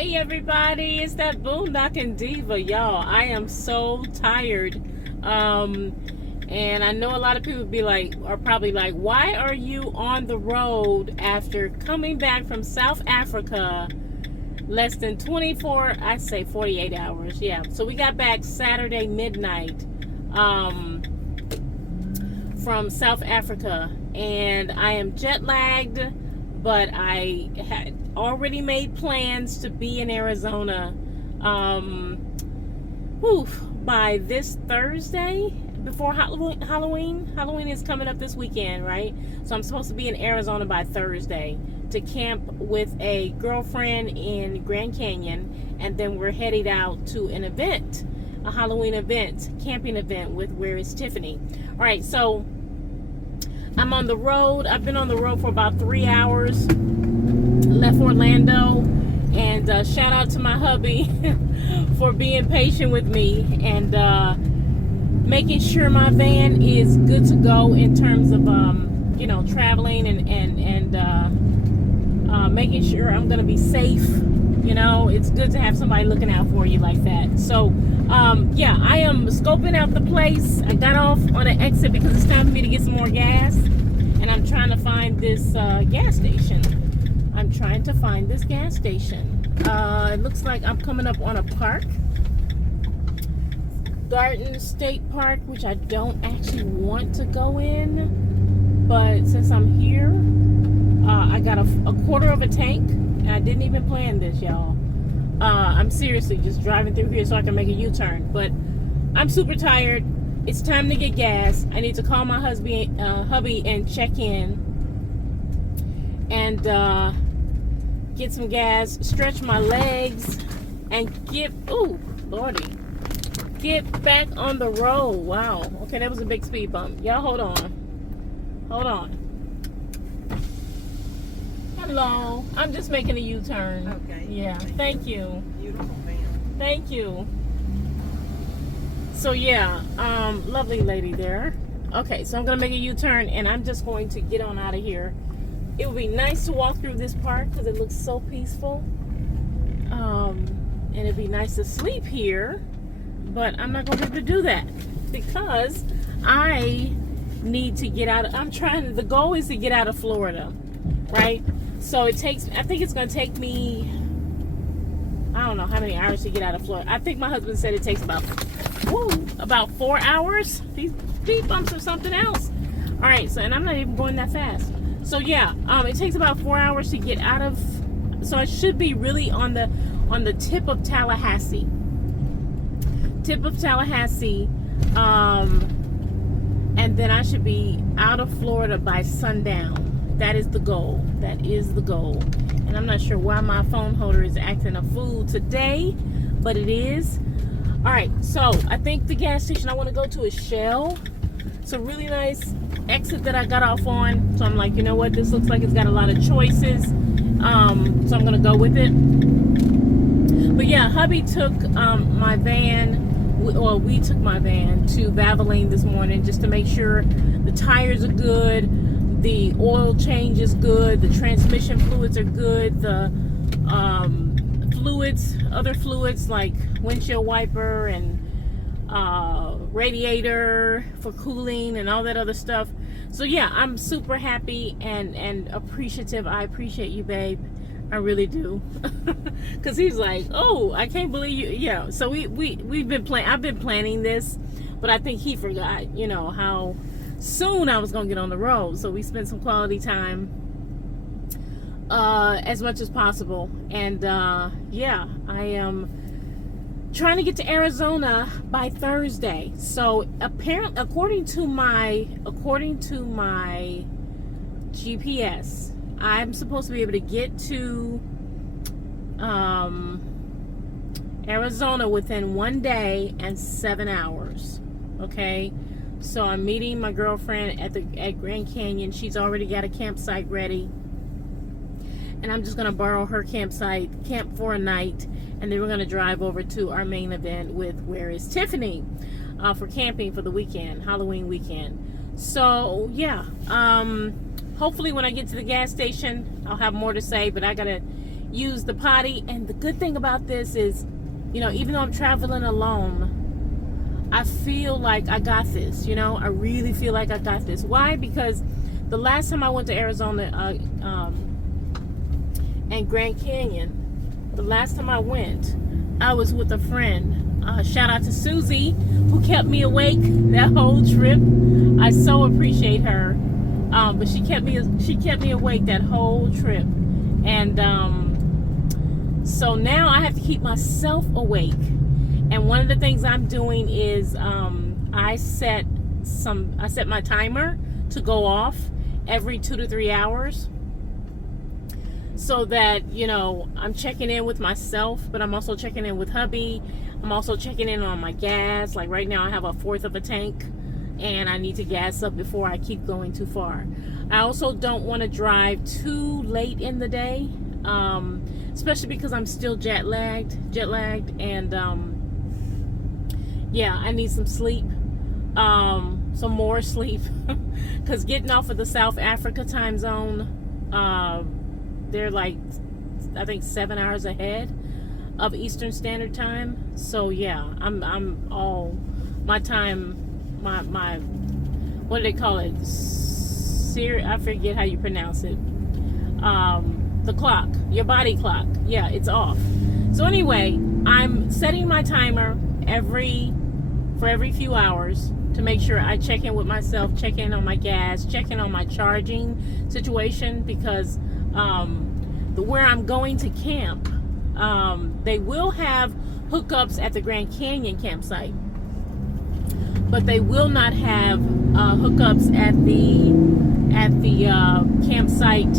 Hey everybody, it's that boondocking diva, y'all. I am so tired. And I know a lot of people are probably like, why are you on the road after coming back from South Africa less than 24, I'd say 48 hours. Yeah. So we got back Saturday midnight from South Africa, and I am jet lagged, but I had already made plans to be in Arizona by this Thursday before Halloween. Halloween is coming up this weekend, right? So I'm supposed to be in Arizona by Thursday to camp with a girlfriend in Grand Canyon, and then we're headed out to an event, a Halloween event, camping event with Where is Tiffany. All right, so I'm on the road. I've been on the road for about 3 hours. Left Orlando, and shout out to my hubby for being patient with me and making sure my van is good to go in terms of traveling and making sure I'm gonna be safe. It's good to have somebody looking out for you like that. So yeah, I am scoping out the place. I got off on an exit because it's time for me to get some more gas, and I'm trying to find this gas station. It looks like I'm coming up on a park, Garden State Park, which I don't actually want to go in, but since I'm here, I got a quarter of a tank, and I didn't even plan this, y'all. I'm seriously just driving through here so I can make a U-turn, but I'm super tired. It's time to get gas. I need to call my hubby and check in and get some gas, stretch my legs, and get back on the road. Wow. Okay, that was a big speed bump. Y'all hold on. Hello. I'm just making a U-turn. Okay. Yeah. Thank you. Beautiful van. Thank you. So yeah, lovely lady there. Okay, so I'm gonna make a U-turn, and I'm just going to get on out of here. It would be nice to walk through this park because it looks so peaceful. And it'd be nice to sleep here, but I'm not going to be able to do that because I need to get out. The goal is to get out of Florida, right? So I think it's going to take me, I don't know how many hours to get out of Florida. I think my husband said it takes about 4 hours. These speed bumps are something else. All right, so, and I'm not even going that fast. So yeah, it takes about 4 hours to get out of, so I should be really on the tip of Tallahassee. And then I should be out of Florida by sundown. That is the goal. And I'm not sure why my phone holder is acting a fool today, but it is. All right, so I think the gas station I want to go to is Shell. It's a really nice exit that I got off on, so I'm like, you know what, this looks like it's got a lot of choices, so I'm gonna go with it. But yeah, hubby took we took my van to Valvoline this morning just to make sure the tires are good, the oil change is good, the transmission fluids are good, the other fluids like windshield wiper and radiator for cooling and all that other stuff. So yeah, I'm super happy and appreciative. I appreciate you, babe. I really do. Because he's like, oh, I can't believe you. Yeah, so I've been planning this, but I think he forgot, how soon I was gonna get on the road. So we spent some quality time as much as possible. And yeah, I am trying to get to Arizona by Thursday. So apparently, according to my GPS, I'm supposed to be able to get to Arizona within 1 day and 7 hours. Okay, so I'm meeting my girlfriend at Grand Canyon. She's already got a campsite ready, and I'm just gonna borrow her campsite, camp for a night, and then we're gonna drive over to our main event with Where is Tiffany for camping for the weekend, Halloween weekend. So yeah, hopefully when I get to the gas station I'll have more to say, but I gotta use the potty. And the good thing about this is, you know, even though I'm traveling alone, I feel like I got this, you know. I really feel like I got this. Why? Because the last time I went to Arizona and Grand Canyon, the last time I went, I was with a friend. Shout out to Susie, who kept me awake that whole trip. I so appreciate her. But she kept me awake that whole trip. And so now I have to keep myself awake. And one of the things I'm doing is I set my timer to go off every 2 to 3 hours, so that, you know, I'm checking in with myself, but I'm also checking in with hubby. I'm also checking in on my gas. Like right now I have a fourth of a tank and I need to gas up before I keep going too far. I also don't want to drive too late in the day, especially because I'm still jet lagged, and yeah, I need some sleep, some more sleep, because getting off of the South Africa time zone, they're like, I think 7 hours ahead of Eastern Standard Time. So yeah, I'm all my time, my what do they call it? I forget how you pronounce it. The clock, your body clock. Yeah, it's off. So anyway, I'm setting my timer for every few hours to make sure I check in with myself, check in on my gas, check in on my charging situation, because where I'm going to camp, they will have hookups at the Grand Canyon campsite, but they will not have hookups at the campsite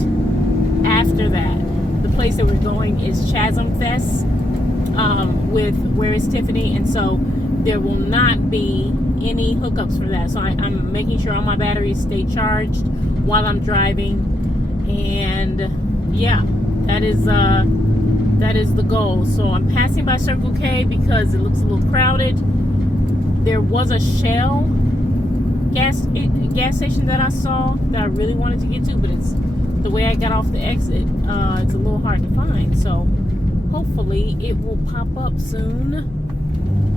after that. The place that we're going is Chasm Fest, with Where is Tiffany, and so there will not be any hookups for that. So I'm making sure all my batteries stay charged while I'm driving, and yeah, that is the goal. So I'm passing by Circle K because it looks a little crowded. There was a Shell gas station that I saw that I really wanted to get to, but it's the way I got off the exit. It's a little hard to find. So hopefully it will pop up soon.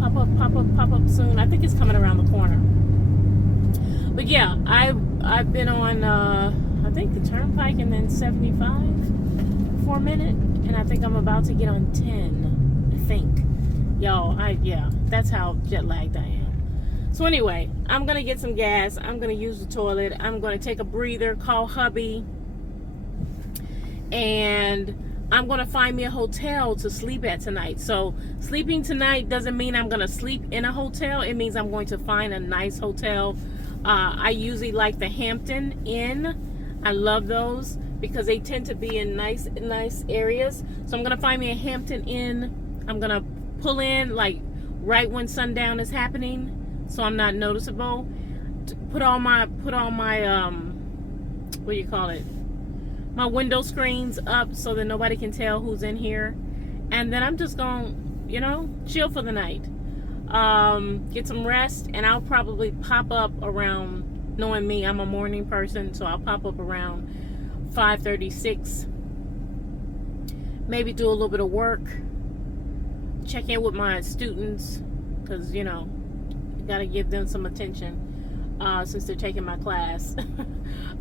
Pop up soon. I think it's coming around the corner. But yeah, I've been on I think the Turnpike and then 75 for a minute, and I think I'm about to get on 10. I think. Yo, yeah, that's how jet lagged I am. So anyway, I'm gonna get some gas. I'm gonna use the toilet. I'm gonna take a breather, call hubby, and I'm gonna find me a hotel to sleep at tonight. So sleeping tonight doesn't mean I'm gonna sleep in a hotel. It means I'm going to find a nice hotel. I usually like the Hampton Inn. I love those because they tend to be in nice areas. So I'm gonna find me a Hampton Inn. I'm gonna pull in like right when sundown is happening, so I'm not noticeable. Put all my what do you call it? My window screens up so that nobody can tell who's in here, and then I'm just gonna, you know, chill for the night, get some rest, and I'll probably pop up around, knowing me, I'm a morning person, so I'll pop up around 5:36, maybe do a little bit of work, check in with my students, because, you know, gotta give them some attention since they're taking my class.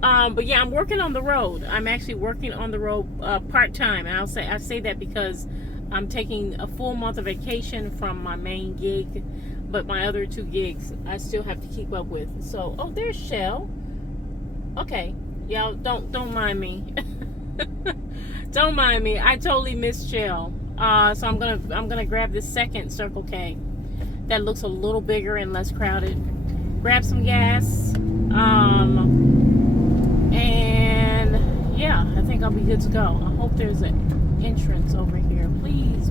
But yeah, I'm working on the road. I'm actually working on the road part-time, and I say that because I'm taking a full month of vacation from my main gig, but my other 2 gigs I still have to keep up with. So, oh, there's Shell. Okay, y'all don't mind me. Don't mind me. I totally missed Shell. So I'm gonna grab this second Circle K that looks a little bigger and less crowded. Grab some gas, and yeah, I think I'll be good to go. I hope there's an entrance over here. Please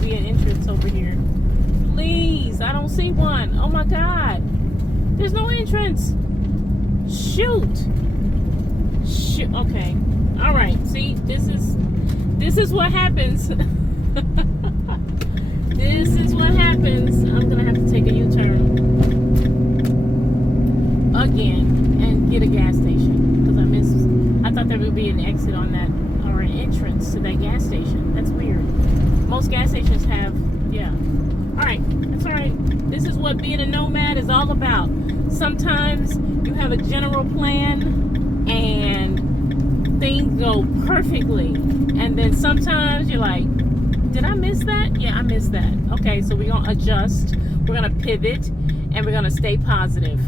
be an entrance over here. Please, I don't see one. Oh my God, there's no entrance. Shoot. Okay, all right. See, this is what happens. This is what happens. I'm gonna have to take a U-turn again and get a gas station because I thought there would be an exit on that, or an entrance to that gas Most gas stations have, yeah. Alright, that's alright. This is what being a nomad is all about. Sometimes you have a general plan and things go perfectly. And then sometimes you're like, did I miss that? Yeah, I missed that. Okay, so we're going to adjust. We're going to pivot. And we're going to stay positive.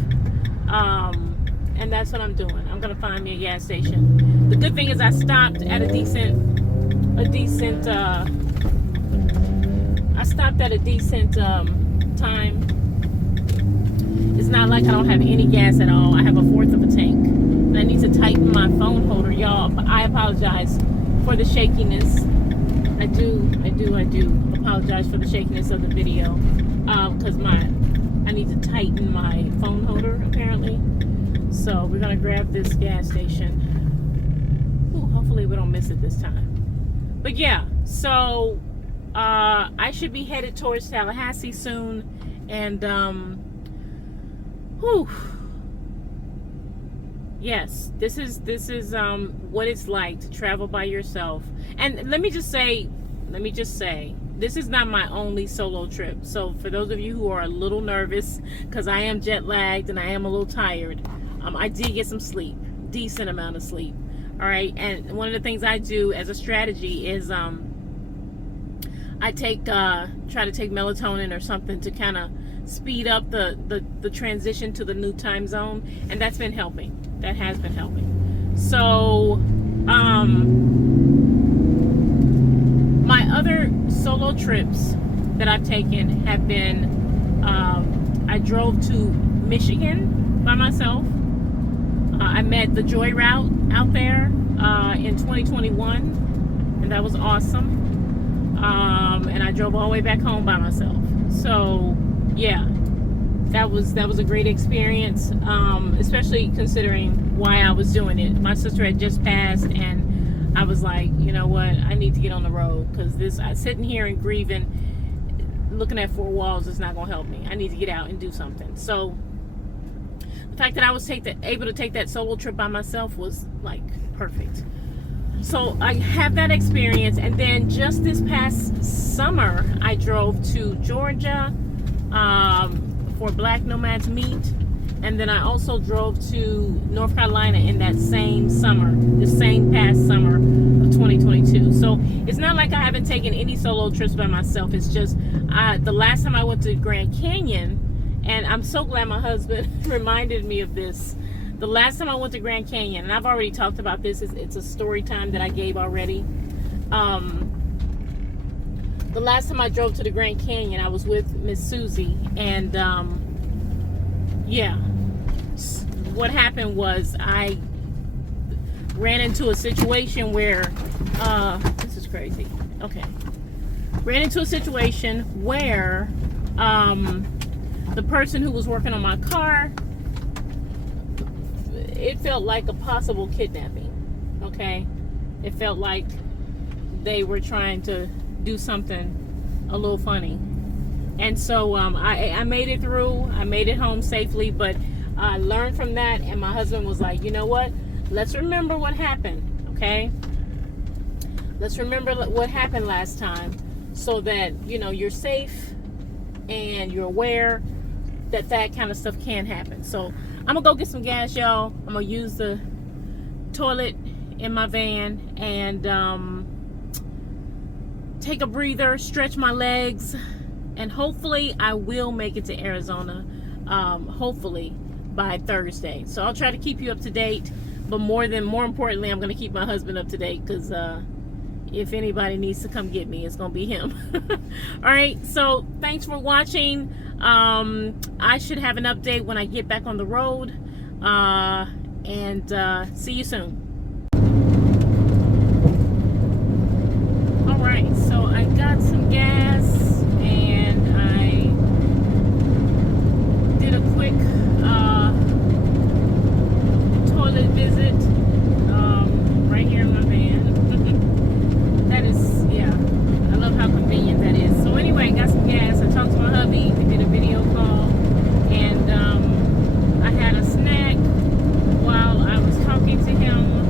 And that's what I'm doing. I'm going to find me a gas station. The good thing is I stopped at a decent time. It's not like I don't have any gas at all. I have a fourth of a tank. And I need to tighten my phone holder, y'all. I apologize for the shakiness. I do apologize for the shakiness of the video. Because I need to tighten my phone holder, apparently. So we're going to grab this gas station. Ooh, hopefully we don't miss it this time. But yeah, so I should be headed towards Tallahassee soon. And, yes, this is what it's like to travel by yourself. And let me just say, this is not my only solo trip. So for those of you who are a little nervous, because I am jet lagged and I am a little tired, I did get some sleep, decent amount of sleep. All right, and one of the things I do as a strategy is I try to take melatonin or something to kind of speed up the transition to the new time zone, and that's been helping. That has been helping. So my other solo trips that I've taken have been, I drove to Michigan by myself. I met the Joy Route out there in 2021, and that was awesome. And I drove all the way back home by myself. So yeah, that was a great experience, especially considering why I was doing it. My sister had just passed, and I was like, you know what, I need to get on the road, because sitting here and grieving, looking at four walls is not gonna help me. I need to get out and do something. So the fact that I was able to take that solo trip by myself was like perfect. So I have that experience, and then just this past summer I drove to Georgia for Black Nomads Meet, and then I also drove to North Carolina in that same summer, the same past summer of 2022. So it's not like I haven't taken any solo trips by myself. It's just the last time I went to Grand Canyon, and I'm so glad my husband reminded me of this. The last time I went to Grand Canyon, and I've already talked about this, it's a story time that I gave already. The last time I drove to the Grand Canyon, I was with Miss Susie, and yeah, what happened was I ran into a situation where, this is crazy. Okay. Ran into a situation where the person who was working on my car, it felt like a possible kidnapping. Okay, it felt like they were trying to do something a little funny, and so I made it through. I made it home safely, but I learned from that, and my husband was like, you know what, let's remember what happened. Okay, let's remember what happened last time, so that you're safe and you're aware that kind of stuff can happen. So I'm gonna go get some gas, y'all. I'm gonna use the toilet in my van and take a breather, stretch my legs, and hopefully I will make it to Arizona, hopefully by Thursday. So I'll try to keep you up to date, but more importantly, I'm gonna keep my husband up to date, because if anybody needs to come get me, it's gonna be him. All right, so thanks for watching. I should have an update when I get back on the road, and see you soon. All right, so I got some gas, and I did a quick toilet visit right here in my van. That is, yeah, I love how convenient that is. So anyway, got some gas. I talked to my hubby. We did a video call, and I had a snack while I was talking to him.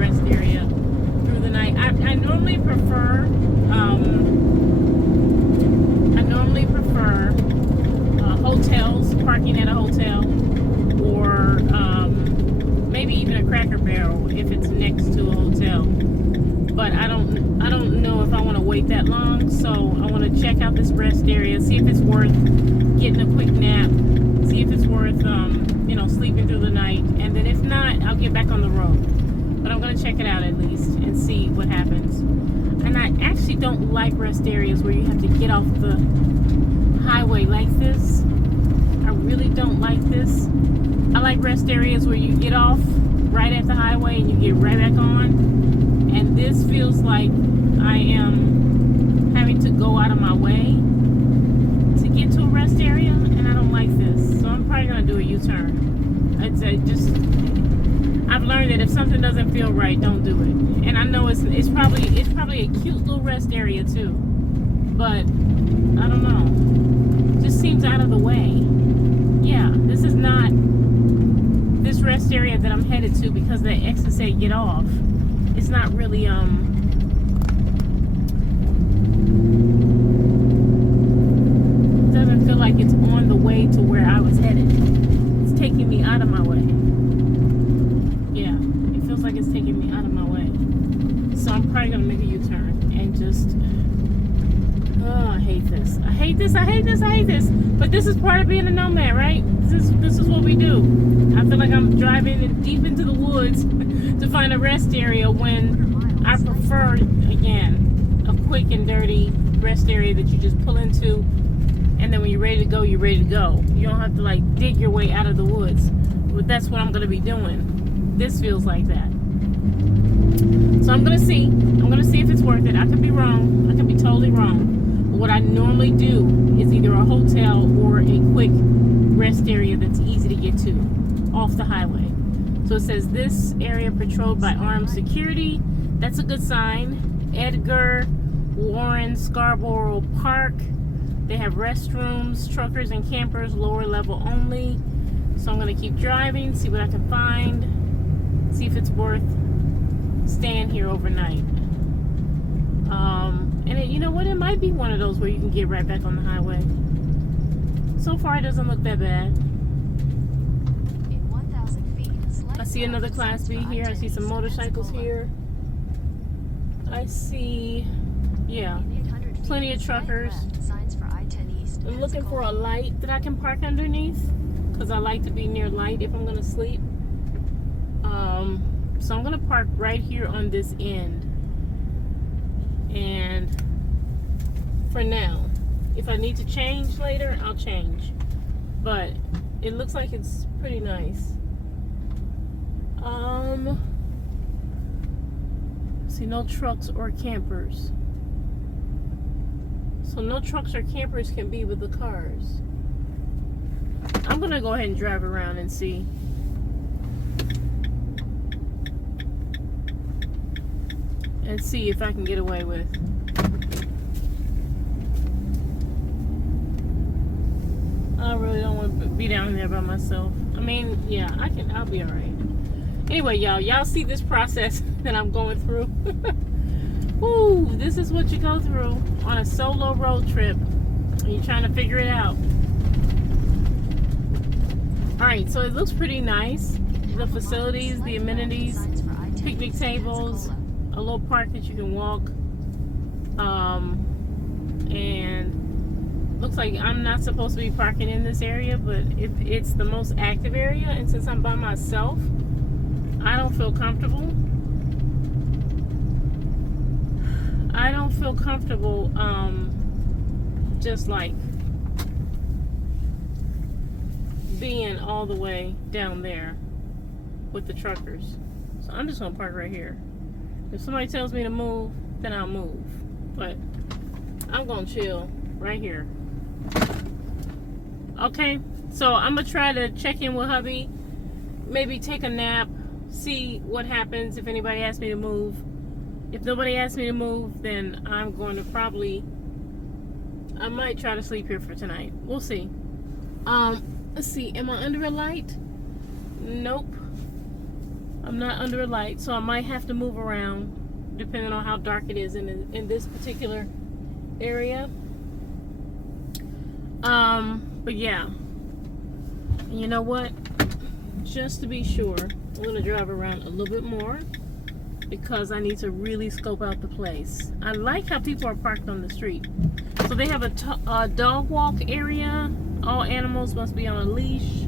rest area through the night. I normally prefer hotels, parking at a hotel, or maybe even a Cracker Barrel if it's next to a hotel. But I don't know if I want to wait that long, so I want to check out this rest area, see if it's worth getting a quick nap, see if it's worth sleeping through the night, and then if not, I'll get back on the road. But I'm gonna check it out at least and see what happens. And I actually don't like rest areas where you have to get off the highway like this. I really don't like this. I like rest areas where you get off right at the highway and you get right back on. And this feels like I am having to go out of my way to get to a rest area, and I don't like this. So I'm probably gonna do a U-turn. I've learned that if something doesn't feel right, don't do it. And I know it's probably a cute little rest area too, but I don't know. It just seems out of the way. Yeah, this is not this rest area that I'm headed to because the exits say get off. It's not really doesn't feel like it's on the way to where I was headed. It's taking me out of my way. Yeah, it feels like it's taking me out of my way. So I'm probably gonna make a U-turn and just I hate this. I hate this. I hate this. I hate this. But this is part of being a nomad, right? This is what we do. I feel like I'm driving deep into the woods to find a rest area when I prefer, again, a quick and dirty rest area that you just pull into, and then when you're ready to go, you're ready to go. You don't have to like dig your way out of the woods. But that's what I'm going to be doing. This feels like that. So I'm going to see. I'm going to see if it's worth it. I could be wrong. I could be totally wrong. But what I normally do is either a hotel or a quick rest area that's easy to get to off the highway. So it says this area patrolled by armed security. That's a good sign. Edgar, Warren, Scarborough Park. They have restrooms, truckers and campers, lower level only. So I'm going to keep driving, see what I can find, see if it's worth staying here overnight. And you know what? It might be one of those where you can get right back on the highway. So far, it doesn't look that bad. I see another Class B here. I see some motorcycles here. I see, yeah, plenty of truckers. I'm looking for a light that I can park underneath because I like to be near light if I'm going to sleep. So I'm going to park right here on this end. And for now, if I need to change later, I'll change. But it looks like it's pretty nice. See, no trucks or campers. So no trucks or campers can be with the cars. I'm gonna go ahead and drive around and see. And see if I can get away with. I really don't want to be down there by myself. I mean, yeah, I'll be alright. Anyway, y'all see this process that I'm going through. Ooh, this is what you go through on a solo road trip. And you're trying to figure it out. Alright, so it looks pretty nice. The facilities, the amenities, picnic tables, a little park that you can walk. And looks like I'm not supposed to be parking in this area, but it's the most active area, and since I'm by myself, I don't feel comfortable. Just like being all the way down there with the truckers. So I'm just gonna park right here. If somebody tells me to move, then I'll move. But I'm gonna chill right here. Okay, so I'm gonna try to check in with hubby, maybe take a nap, see what happens if anybody asks me to move. If nobody asks me to move, then I'm going to I might try to sleep here for tonight. We'll see. Let's see, am I under a light? Nope. I'm not under a light, so I might have to move around depending on how dark it is in this particular area. But yeah, you know what? Just to be sure, I'm gonna drive around a little bit more because I need to really scope out the place. I like how people are parked on the street. So they have a dog walk area. All animals must be on a leash.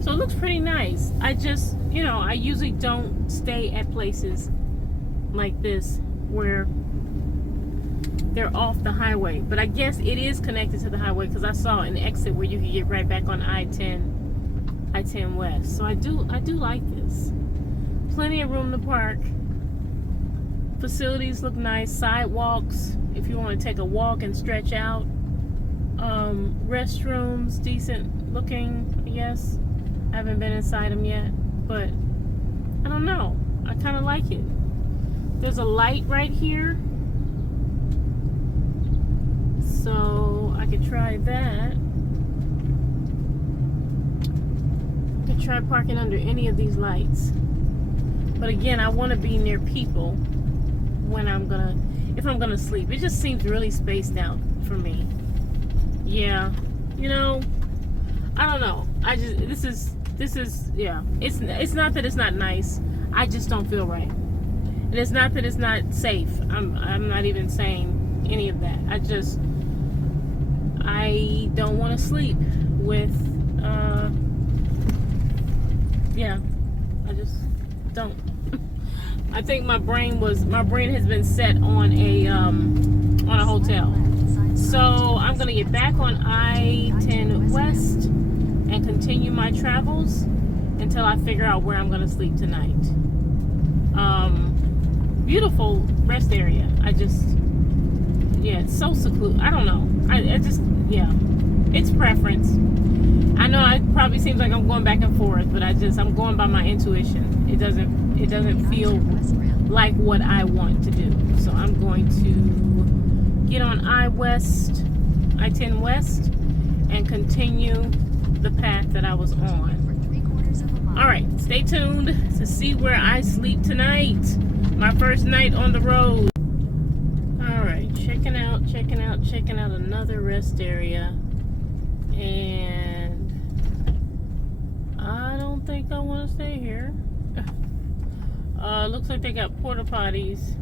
So it looks pretty nice. I just, I usually don't stay at places like this where they're off the highway. But I guess it is connected to the highway because I saw an exit where you could get right back on I-10 West. So I do like this. Plenty of room to park. Facilities look nice. Sidewalks if you want to take a walk and stretch out. Restrooms, decent looking, I guess. I haven't been inside them yet, but I don't know. I kind of like it. There's a light right here, so I could try that. I could try parking under any of these lights. But again, I want to be near people when if I'm gonna sleep. It just seems really spaced out for me. Yeah, I don't know. This is yeah. It's not that it's not nice. I just don't feel right. And it's not that it's not safe. I'm not even saying any of that. I don't want to sleep with yeah. I just don't. I think my brain has been set on a hotel. So I'm gonna get back on I-10 West and continue my travels until I figure out where I'm gonna sleep tonight. Beautiful rest area. It's so secluded. I don't know. It's preference. I know it probably seems like I'm going back and forth, but I'm going by my intuition. It doesn't feel like what I want to do. So I'm going to get on I-10 West and continue the path that I was on. Alright, stay tuned to see where I sleep tonight. My first night on the road. Alright, checking out another rest area. And I don't think I want to stay here. Looks like they got porta potties.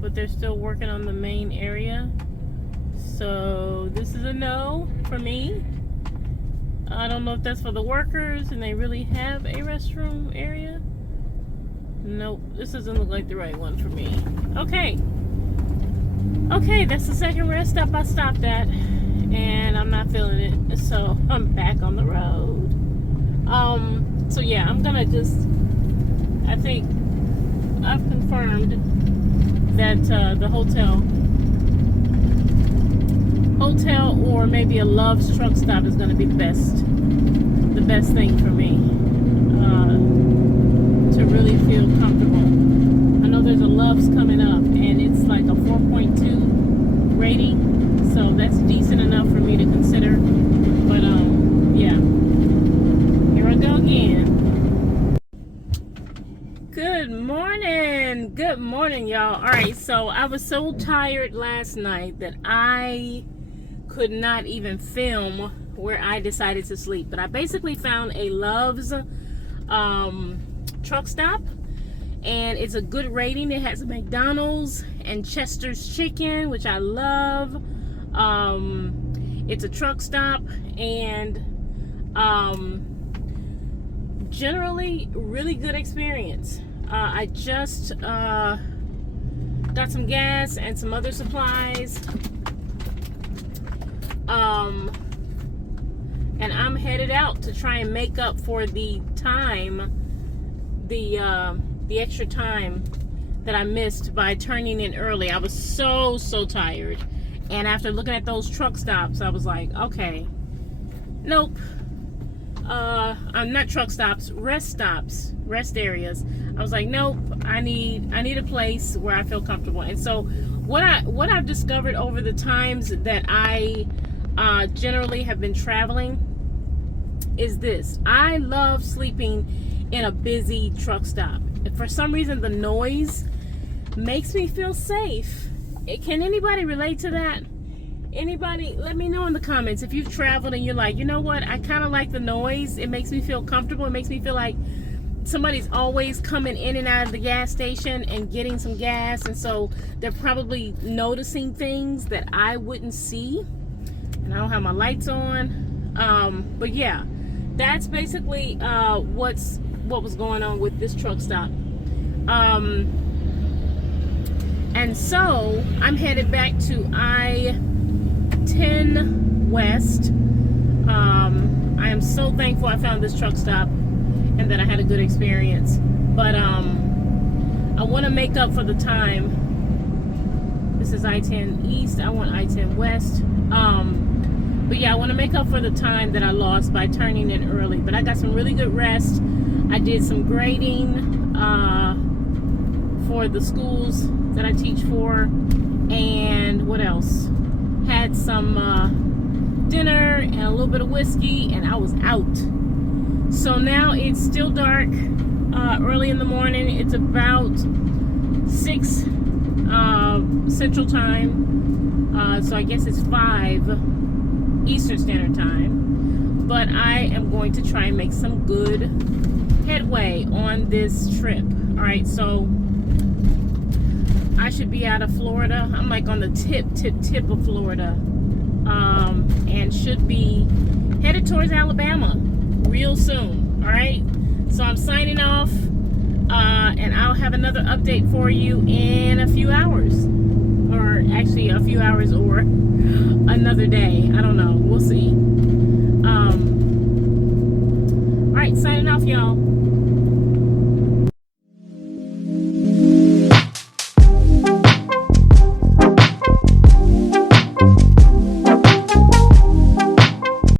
But they're still working on the main area. So this is a no for me. I don't know if that's for the workers and they really have a restroom area. Nope, this doesn't look like the right one for me. Okay, that's the second rest stop I stopped at, and I'm not feeling it, so I'm back on the road. So yeah, I'm gonna I think I've confirmed that the hotel or maybe a Love's truck stop is gonna be the best thing for me to really feel comfortable. I know there's a Love's coming up and it's like a 4.2 rating, so that's decent enough for me to consider. But yeah, here I go again. Good morning, y'all. All right, so I was so tired last night that I could not even film where I decided to sleep, but I basically found a Love's truck stop, and it's a good rating. It has a McDonald's and Chester's chicken, which I love. It's a truck stop, and generally really good experience. I just got some gas and some other supplies, and I'm headed out to try and make up for the time, the extra time that I missed by turning in early. I was so tired, and after looking at those truck stops, I was like, okay, nope. Not truck stops, rest areas. I was like, nope. I need a place where I feel comfortable. And so what I've discovered over the times that I generally have been traveling is this. I love sleeping in a busy truck stop. For some reason, the noise makes me feel safe. Can anybody relate to that? Anybody? Let me know in the comments if you've traveled and you're like, you know what, I kind of like the noise. It makes me feel comfortable. It makes me feel like somebody's always coming in and out of the gas station and getting some gas, and so they're probably noticing things that I wouldn't see. And I don't have my lights on. But yeah, that's basically what was going on with this truck stop. And so I'm headed back to I-10 West. I am so thankful I found this truck stop and that I had a good experience. But I want to make up for the time. This is I-10 East. I want I-10 West. But yeah, I want to make up for the time that I lost by turning in early. But I got some really good rest. I did some grading for the schools that I teach for, and what else? Had some dinner and a little bit of whiskey, and I was out. So now it's still dark, early in the morning. It's about 6 Central Time, so I guess it's 5 Eastern Standard Time. But I am going to try and make some good headway on this trip. All right, so I should be out of Florida. I'm like on the tip of Florida, and should be headed towards Alabama real soon. All right, so I'm signing off, and I'll have another update for you in a few hours, or actually a few hours or another day. I don't know, we'll see. All right, signing off, y'all.